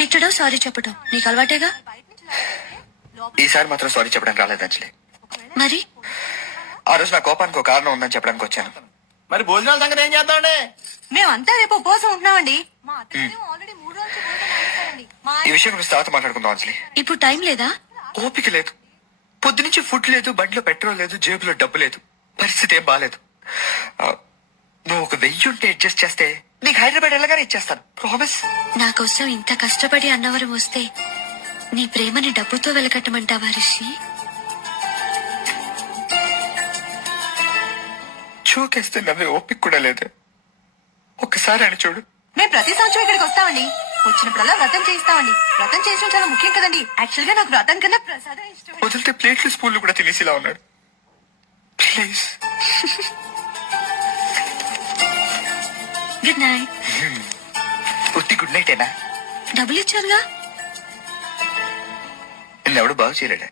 తిట్టడం సారీ చెప్పడం నీకు అలవాటేగా. ఈసారి మాత్రం సారీ చెప్పడానికి రాలేదు అంజలి. మరి ఆ రోజు నా కోపానికి ఒక కారణం ఉందని చెప్పడానికి వచ్చాను. మరి భోజనాల సంగతి ఏం చేద్దామండి? మేమంతా రేపు ఉపవాసం ఉంటున్నామండి. ఈ విషయం గురించి తర్వాత మాట్లాడుకుందాం అంజలి. ఇప్పుడు టైం లేదా? ఓపిక లేదు. పొద్దునుంచి ఫుడ్ లేదు, బండిలో పెట్రోల్ లేదు, జేబులో డబ్బు లేదు. పరిస్థితి ఏం బాలేదు. నువ్వు ఒక 1000 ఉంటే అడ్జస్ట్ చేస్తే నీకు హైదరాబాద్ వెళ్ళగానే ఇచ్చేస్తాను. ప్రామిస్. నా కోసం ఇంత కష్టపడి అన్నవరం వస్తే నీ ప్రేమని డబ్బుతో వెలకట్టమంటావా రిషి? చూకేస్తే నవ్వే ఓపిక కూడా లేదు. ఒక్కసారి అని చూడు. మేము ప్రతి సంవత్సరం ఇక్కడికి వస్తామండి. వచ్చినప్పుడల్లా వ్రతం చేయిస్తామండి. వ్రతం చేయించడం చాలా ముఖ్యం కదండి. యాక్చువల్ గా నాకు వ్రతం కన్నా ప్రసాదం ఇష్టం. వదిలితే ప్లేట్లు స్పూన్లు కూడా తినేసిలా ఉన్నాడు. ప్లీజ్. Good night. ఉత్తి గుడ్ నైట్ ఏనా? డబ్బులు ఇచ్చారుగా. నిన్నెవడు బాగు చేయలేడా?